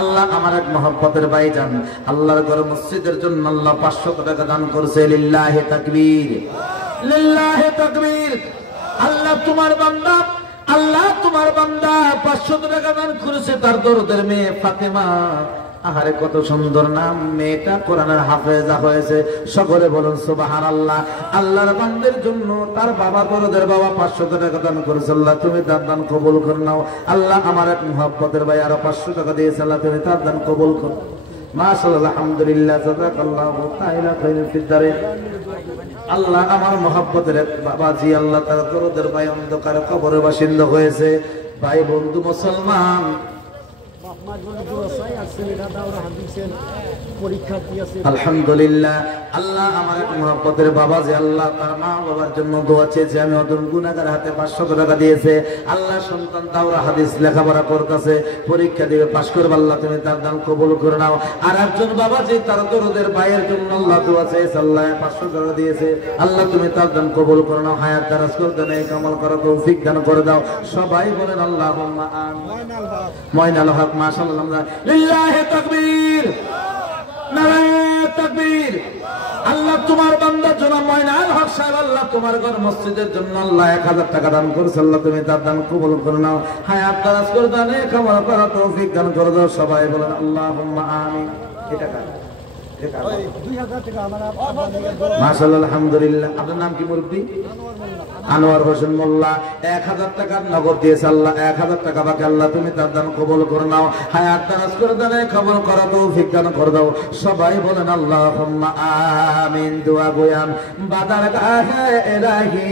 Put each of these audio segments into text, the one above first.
আল্লাহ আমার এক মহব্বতের ভাইজান আল্লাহর ঘর মসজিদের জন্য আল্লাহ 500 টাকা দান করেছে। লিল্লাহি তাকবীর, লিল্লাহি তাকবীর। আল্লাহ তোমার বান্দা, আল্লাহ তোমার বান্দা 500 টাকা দান করেছে। তার দরদের মেয়ে ফাতেমা, আহারে কত সুন্দর নাম, মেয়েটা কোরআনের হাফেজা হয়েছে। সকলে বলুন সুবহানাল্লাহ। আল্লাহর বান্দার জন্য তার বাবা দরদের বাবা 500 টাকা দান করেছে। আল্লাহ তুমি তার দান কবুল করে নাও। আল্লাহ আমার এক মুহাব্বতের ভাই আরো 500 টাকা দিয়েছে। আল্লাহ তুমি তার দান কবুল করো। মাশাআল্লাহ, আলহামদুলিল্লাহ, জাযাকাল্লাহু তাআলা খায়রান ফিদ দারিন। আল্লাহ আমার মুহাব্বতের এক বাবাজি, আল্লাহ তার দরদের ভাই অন্ধকার কবরের বাসিন্দা হয়েছে। ভাই বন্ধু মুসলমান, আলহামদুলিল্লাহ। আল্লাহ আমার এক মুহাব্বতের বাবা যে আল্লাহ তার মা বাবার জন্য দোয়া চেয়েছে। আমি অদম গুনাহগার হাতে 500 টাকা দিয়েছে। আল্লাহ সন্তান তাওরা হাদিস লেখাপড়া করতেছে, পরীক্ষা দিবে, পাশ করবে। আল্লাহ তুমি তার দান কবুল করে নাও। আর একজন বাবা যে তার দরদের ভাইয়ের জন্য আল্লাহ দোয়া চেয়েছে, আল্লাহ 500 টাকা দিয়েছে। আল্লাহ তুমি তার দান কবুল করে নাও, হায়াত দারাজ করে দাও, নেক আমল করার তৌফিক দান করে দাও। সবাই বলেন আল্লাহুম্মা আমিন। ময়নাল হক, মাশাআল্লাহ, লিল্লাহি তাকবীর, নারায়ে তাকবীর। আল্লাহ তোমার বান্দা জনাব ময়নাল হক সাহেব, আল্লাহ তোমার ঘর মসজিদের জন্য আল্লাহ 1000 টাকা দান করেছে। আল্লাহ তুমি তার দান কবুল করে নাও, হায়াত দারাজ করে দাও, নেক আমল করার তৌফিক দান করে দাও। সবাই বলেন আল্লাহুম্মা আমিন। এটা কার? মাশাআল্লাহ, আলহামদুলিল্লাহ। আপনার নাম কি মুরব্বি? আনোয়ার হোসেন মোল্লা 1000 টাকা নগদ দিয়েছে। আল্লাহ 1000 টাকা বাকি, আল্লাহ তুমি তার দান কবুল করে নাও, হায়াত দারাজ করে দাও, কবুল করা তৌফিক দান করে দাও। সবাই বলেন আল্লাহুম্মা আমিন। দোয়া গোয়াম বাদার গাহে ইলাহি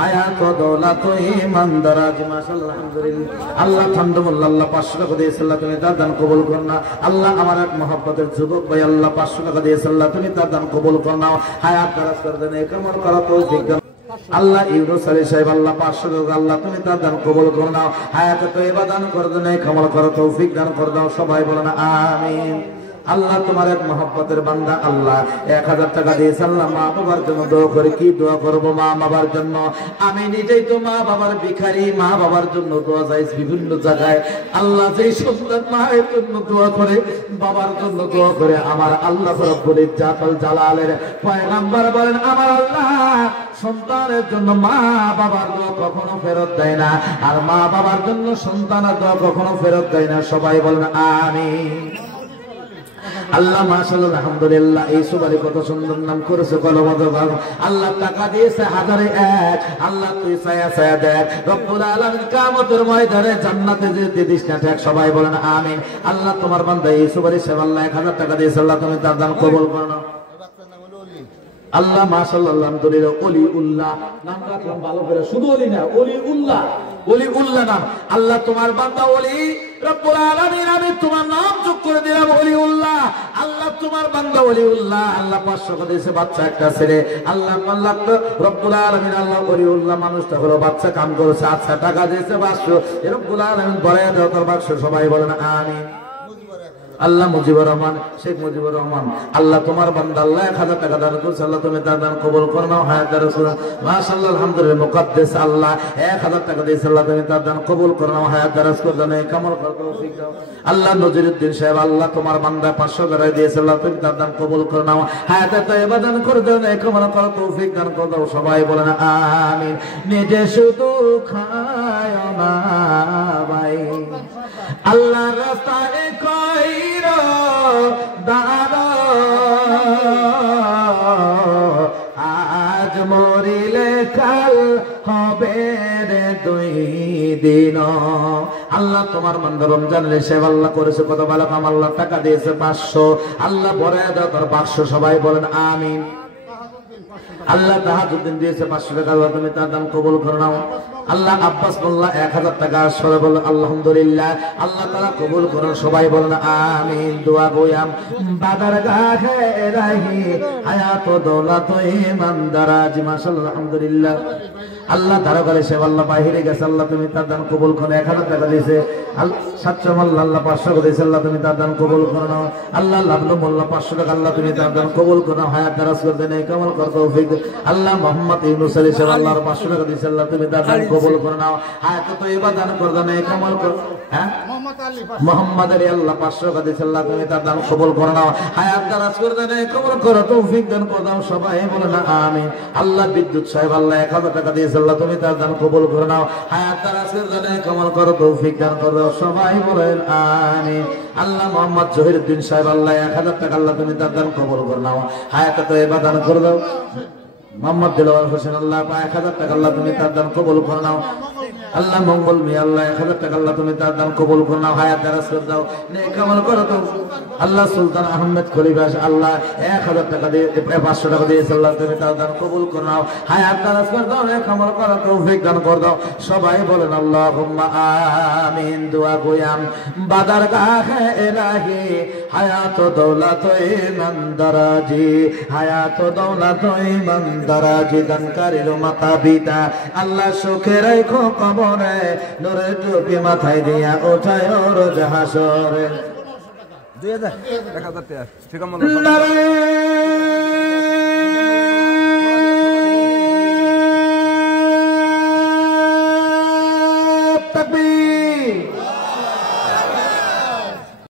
হায়াত দৌলত ঈমান দারাজ। মাশাআল্লাহ, আলহামদুলিল্লাহ। আল্লাহ ঠান্ডা মোল্লা, আল্লাহ 500 টাকা দিয়েছে। আল্লাহ তুমি তার দান কবুল করে নাও। আল্লাহ আমার এক মহব্বতের যুবক ভাই, আল্লাহ 500 টাকা দিয়েছে। আল্লাহ তুমি তার দান কবুল করে নাও, হায়াত দারাজ করে দাও, কবুল করা তৌফিক দান। আল্লাহ ইউনুস আলী সাহেব, আল্লাহ 500 টাকা, আল্লাহ তুমি তার দান কবুল করে নাও, হায়াতে তয়্যিবা দান করে দাও, নেক আমল করার তৌফিক দান করে দাও। সবাই বলেন আমিন। আল্লাহ তোমার এক মহব্বতের বান্দা, আল্লাহ 1000 টাকা দিয়েছে। আল্লাহ মা বাবার জন্য দোয়া করে। কি দোয়া করবো? মা বাবার জন্য। আমি নিজেই তো মা বাবার ভিখারি, মা বাবার জন্য দোয়া চাই বিভিন্ন জায়গায়। আল্লাহ যেই সন্তান মায়ের জন্য দোয়া করে, বাবার জন্য দোয়া করে, আমার আল্লাহ রব্বুল ইজ্জাত ওয়াল জালালের পয়গম্বর বলেন, আমার আল্লাহ সন্তানের জন্য মা বাবার দোয়া কখনো ফেরত দেয় না, আর মা বাবার জন্য সন্তানের দোয়া কখনো ফেরত দেয় না। সবাই বলেন আমিন। আল্লাহ মাশাআল্লাহ, আলহামদুলিল্লাহ। এই সুবারে কত সুন্দর নাম করেছে কলমত ভাগ। আল্লাহ টাকা দিয়েছে 1001। আল্লাহ তুই ছায়া ছায়া দেখ রব্বুল আলামিন কিয়ামতের ময়দানে জান্নাতে যেতে দিস না ঠিক। সবাই বলেন আমিন। আল্লাহ তোমার বান্দা এই সুবারে সে আল্লাহ 1000 টাকা দিয়েছে। আল্লাহ তুমি তার দান কবুল করো না। আল্লাহ মাশাআল্লাহ, আলহামদুলিল্লাহ। ওলিউল্লাহ নাম রাখলাম ভালো করে, শুধু ওলি না, ওলিউল্লাহ, ওলিউল্লাহ নাম। আল্লাহ তোমার বান্দা ওলি রব্বুল আলামিন, আমি তোমার নাম যোগ করে দিলাম ওলিউল্লাহ। আল্লাহ তোমার বান্দা ওলিউল্লাহ। আল্লাহ 500 টাকা দিয়েছে, বাচ্চা একটা ছেলে। আল্লাহ আল্লাহ রব্বুল আলামিন, আল্লাহ ওলিউল্লাহ মানুষটা হলো বাচ্চা কাম করেছে। আচ্ছা টাকা দিয়েছে 500। রব্বুল আলামিন বড়ায় দাও তার বাক্স। সবাই বলেন আমিন। আল্লাহ মুজিবুর রহমান, শেখ মুজিবুর রহমান, আল্লাহ তোমার বান্দা, আল্লাহ 1000 টাকা দান করেছে। আল্লাহ তুমি তার দান কবুল করে নাও, হায়াত দারাজ করে দাও। মাশাআল্লাহ, আলহামদুলিল্লাহ। মুকদ্দাস আল্লাহ 1000 টাকা দিয়েছে। আল্লাহ তুমি তার দান কবুল করে নাও, হায়াত দারাজ করে দাও, নেক আমল করার তৌফিক দাও। আল্লাহ নজিরউদ্দিন সাহেব, আল্লাহ তোমার বান্দা 500 টাকা দিয়েছে। আল্লাহ তুমি তার দান কবুল করে নাও, হায়াতে তয়্যিবা দান করে দাও, নেক আমল করার তৌফিক দান করে দাও। সবাই বলেন আমিন। নিজে শুধু খায় না ভাই, আল্লাহর রাস্তায় কইরো দাঁড়ো, আজ মরিলে কাল হবে রে 2 দিন। আল্লাহ তোমার বান্দা রমজানের হিসাব আল্লাহ করেছে কত ভালো কাম। আল্লাহ টাকা দিয়েছে 500। আল্লাহ বড়ায় দাও তার বাক্স। সবাই বলেন আমিন। আল্লাহ তাহাজ্জুদ্দিন দিয়েছে 500 টাকা। আল্লাহ তুমি তার দান কবুল করে নাও। আল্লাহ আব্বাস মোল্লা 1000 টাকা। সবাই বলেন আলহামদুলিল্লাহ। আল্লাহ তাআলা কবুল করুন। সবাই বলেন আমিন। দোয়া গোয়াম বাদার গাহে রাহি হায়াত দৌলত ঈমান দারাজ। মাশাআল্লাহ, আলহামদুলিল্লাহ। আল্লাহ ধারকালে সে আল্লাহ বাহিরে গেছে, আল্লাহ তুমি তার দান কবুল করো। 1000 টাকা দিয়েছে সাচ্চা মোল্লা, আল্লাহ 500 টাকা দিয়েছে, আল্লাহ তুমি তার দান কবুল করো নাও। আল্লাহ লাভলু মোল্লা 500 টাকা, আল্লাহ তুমি তার দান কবুল করো নাও। হায়াত দারাজ করে দেন, কামাল কর তৌফিক। আল্লাহ মোহাম্মদ ইউনূস আলাইহিস সালাম আল্লাহর 500 টাকা দিয়েছে, আল্লাহ তুমি তার দান কবুল করো নাও। হায়াত তো এবার দান করে দেন, কামাল কর। হ্যাঁ মোহাম্মদ আলী আল্লাহ 500 টাকা দিয়েছে, আল্লাহ তুমি তার দান কবুল করো নাও। হায়াত দারাজ করে দেন, কামাল কর তৌফিক দান করে দাও। সবাই বলে না আমিন। আল্লাহ বিদ্যুৎ সাহেব আল্লাহ 1000 টাকা দিয়েছে, আল্লাহ তুমি তার দান কবুল করে নাও। হায়াত দারাজ করে দেন, কামাল কর তৌফিক দান করে দাও। সবাই বলেন আমিন। আল্লাহ মোহাম্মদ জহিরউদ্দিন সাহেব আল্লাহ 1000 টাকা, আল্লাহ তুমি তার দান কবুল করে নাও। হায়াত তো এবার দান করে দাও। মোহাম্মদ দিলওয়ার হোসেন আল্লাহ 1000 টাকা, আল্লাহ তুমি তার দান কবুল করে নাও। আল্লাহ মঙ্গল মিয়া আল্লাহ 1000 টাকা, আল্লাহ তুমি তার দান কবুল করে নাও। হায়াত দারাজ করে দাও, নেক আমল করো তো। আল্লাহ সুলতান আহমেদ খলিফা আল্লাহ 1000 টাকা দিয়ে 500 টাকা দিয়েছে, আল্লাহ তুমি তার দান কবুল করে নাও। হায়াত দারাজ করে দাও, নেক আমল করো তৌফিক দান করে দাও। সবাই বলেন আল্লাহুম্মা আমিন। দোয়া কইয়াম বাদার গাহে ইলাহি হায়াত দৌলত ইমান দারাজি, হায়াত দৌলত ইমান দারাজি দান করিল মাতা পিতা। আল্লাহ সুখে রাখো কবরে, নূরের টুপি মাথায় দিয়া ওঠায় রোজ হাসরে। 2000 1000 টাকা ঠিক আছে।